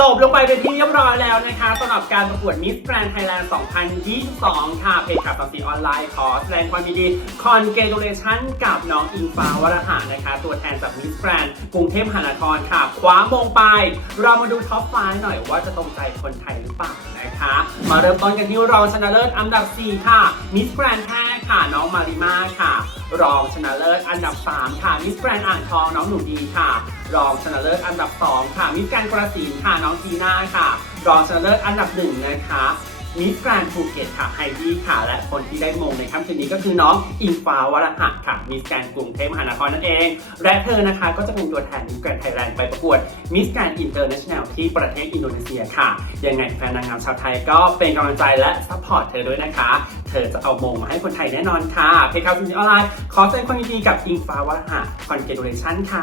จบลงไปเป็นที่เรียบร้อยแล้วนะคะสำหรับการประกวด Miss Grand Thailand 2022 ค่ะ เพจขับสังสีออนไลน์ขอแสดงความยินดี Congratulation กับน้องอิงฟ้าวรหะนะคะ ตัวแทนจาก Miss Grand กรุงเทพมหานครค่ะคว้ามงไป เรามาดูท็อปไฟหน่อยว่าจะตรงใจคนไทยหรือเปล่านะคะ มาเริ่มต้นกันที่รองชนะเลิศอันดับ 4 ค่ะ Miss Grand แท้ค่ะน้องมาริมาค่ะ รองชนะเลิศอันดับ 3 ค่ะมิสแกรนอ่างทองน้องหนูดีค่ะ รองชนะเลิศอันดับ 2 ค่ะมิสแกรนกระสินค่ะน้องทีน่าค่ะ รองชนะเลิศอันดับ 1 นะคะ มิสแกรนภูเก็ตค่ะไฮดี้ค่ะ และคนที่ได้มงในค่ำคืนนี้ก็คือน้องอิงฟ้าวรหะค่ะมิสแกรนกรุงเทพมหานครนั่นเอง และเธอนะคะก็จะเป็นตัวแทนมิสแกรนไทยแลนด์ไปประกวดมิสแกรนอินเตอร์เนชั่นแนลที่ประเทศอินโดนีเซียค่ะ ยังไงแฟนนางงามชาวไทยก็เป็นกำลังใจและซัพพอร์ตเธอด้วยนะคะ เธอจะเอามงมาให้คนไทยแน่นอนค่ะเพจข่าวสินออนไลน์ขอแสดงความยินดีกับอิงฟ้าวรหะคอนเกตูเลชันค่ะ